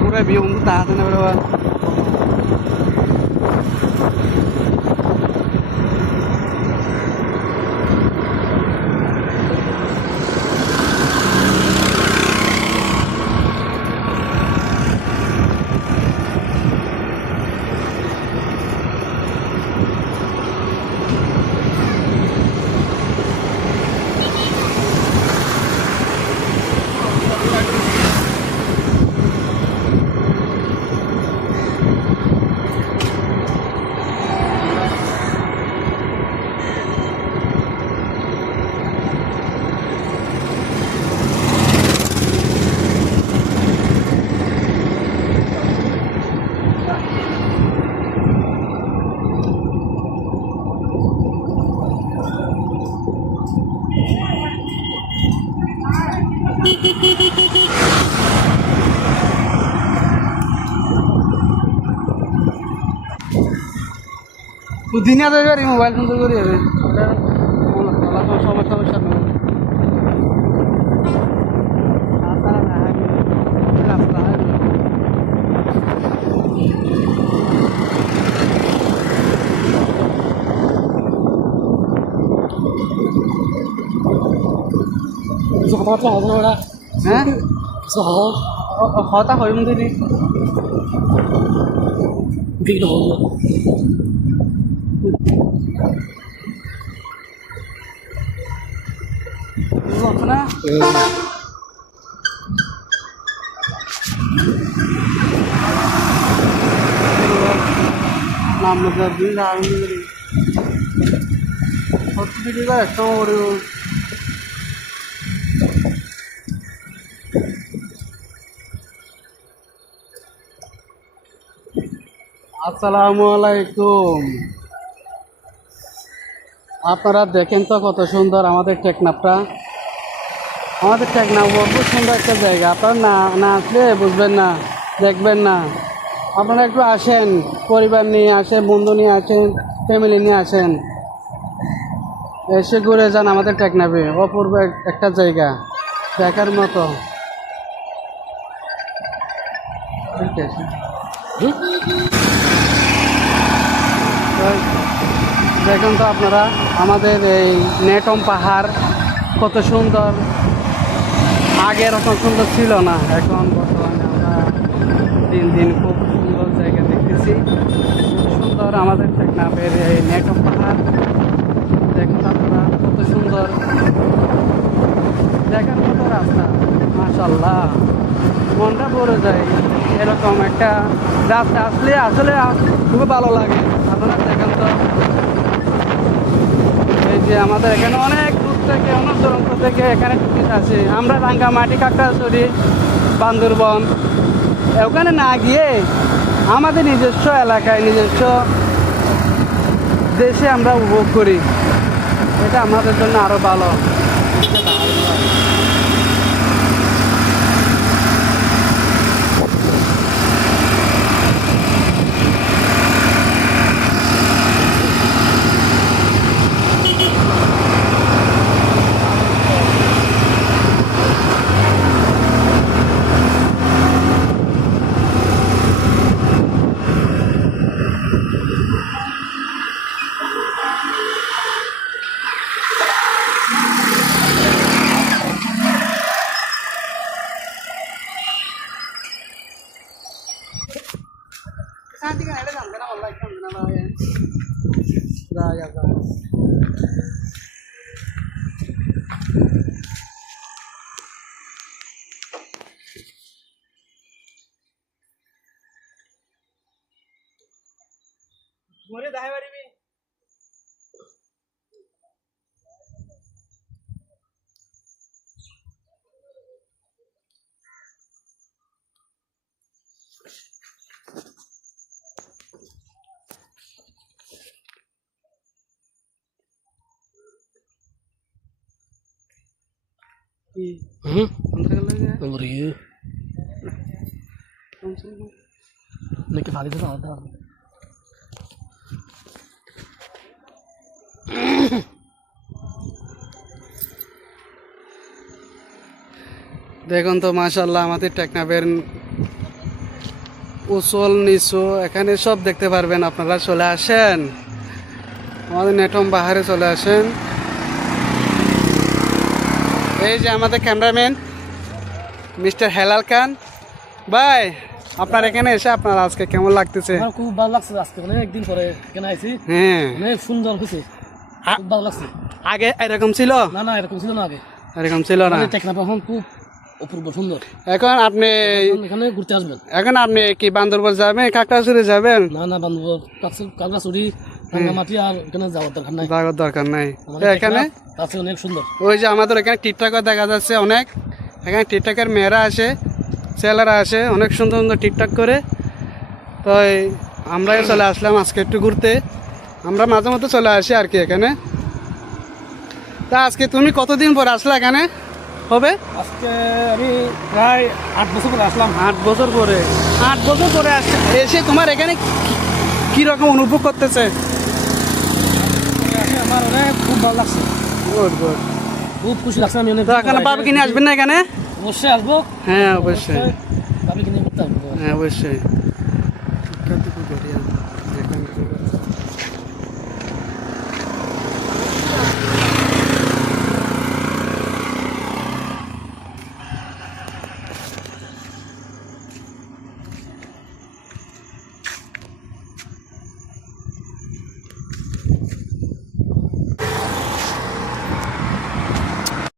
Pura biong ta thế nào đâu. Dunia tu juga mobile phone tu juga ada. Kalau tu sama-sama sama. Asal dah. Asal dah. Suka apa lah orang? Hah? Suka. Kau tak kau yang tu ni. Gila. Luar sana. Nam lebih bilang ni. Kau tu juga orang. আসসালামুয়ালাইকুম। আপনারা দেখেন তো কত সুন্দর আমাদের টেকনাফটা। আমাদের টেকনাফ খুব সুন্দর একটা জায়গা। আপনারা না আসলে বুঝবেন না, দেখবেন না। আপনারা একটু আসেন, পরিবার নিয়ে আসেন, বন্ধু নিয়ে আসেন, ফ্যামিলি নিয়ে আসেন, এসে ঘুরে যান আমাদের টেকনাফে। অপূর্ব একটা জায়গা দেখার মতো। ঠিক আছে। দেখুন তো আপনারা আমাদের এই নেটম পাহাড় কত সুন্দর। আগে এরকম সুন্দর ছিল না, এখন বর্তমানে আমরা দিন দিন খুব সুন্দর জায়গা দেখতেছি। খুব সুন্দর আমাদের টেকনাফের এই নেটম পাহাড়। দেখুন আপনারা কত সুন্দর, দেখার মতো রাস্তা। মাশাআল্লাহ, মনটা ভরে যায়। এরকম একটা রাস্তা আসলে খুবই ভালো লাগে। আপনারা দেখেন তো, এই যে আমাদের এখানে অনেক দূর থেকে, অনেক দূরান্ত থেকে এখানে টুরিস্ট আসে। আমরা রাঙ্গামাটি, কাকড়াছড়ি, বান্দরবন ওখানে না গিয়ে আমাদের নিজস্ব এলাকায়, নিজস্ব দেশে আমরা উপভোগ করি। এটা আমাদের জন্য আরও ভালো। Nanti kan ada kan online kan namanya. Sudah ya kan. Boleh dah hari ini. अंदर कर लेंगे। Nomor iya. Ini kembali ke sana. দেখুন তো মাশাআল্লাহ আমাদের টেকনাফের উসল নিচু এখানে সব দেখতে পারবেন আপনারা চলে আসেন আমাদের নেটম পাহাড়ে চলে আসেন এই যে আমাদের ক্যামেরাম্যান মিস্টার হেলাল খান ভাই আপনার এখানে এসে আপনার আজকে কেমন লাগতেছে আমার খুব ভালো লাগছে আজকে অনেকদিন পরে এখানে আইছি হ্যাঁ অনেক সুন্দর হয়েছে খুব ভালো লাগছে আগে এরকম ছিল না না এরকম ছিল না আগে এরকম ছিল না টেকনাফ এখন খুব অপূর্ব সুন্দর এখন আপনি এখানে ঘুরতে আসবেন এখন আপনি কি বান্দরবন যাবেন কাকড়াছড়ি যাবেন না না বান্ধব কাগড়াছড়ি রাঙ্গামাটি আর এখানে যাওয়ার দরকার নাই যাওয়ার দরকার নাই আমাদের এখানে টেকনাফ আছে অনেক সুন্দর ওই যে আমাদের এখানে টিকটকও দেখা যাচ্ছে অনেক এখানে টিকটকের মেয়েরা আসে ছেলেরা আসে অনেক সুন্দর সুন্দর টিকটক করে তো আমরাই চলে আসলাম আজকে একটু ঘুরতে আমরা মাঝে মধ্যে চলে আসি আর কি এখানে তা আজকে তুমি কতদিন পর আসলে এখানে হবে আজকে আমি প্রায় 8 বছর পরে আসলাম 8 বছর পরে 8 বছর পরে এসে তোমার এখানে কি রকম অনুভব করতেছে আমার অনেক খুব ভালো লাগছে গুড গুড খুব খুশি লাগছে আমি অনেক তো এখানে পাবে কিনে আসবেন না এখানে অবশ্যই আসবো হ্যাঁ অবশ্যই পাবে কিনে করতে আসবো হ্যাঁ অবশ্যই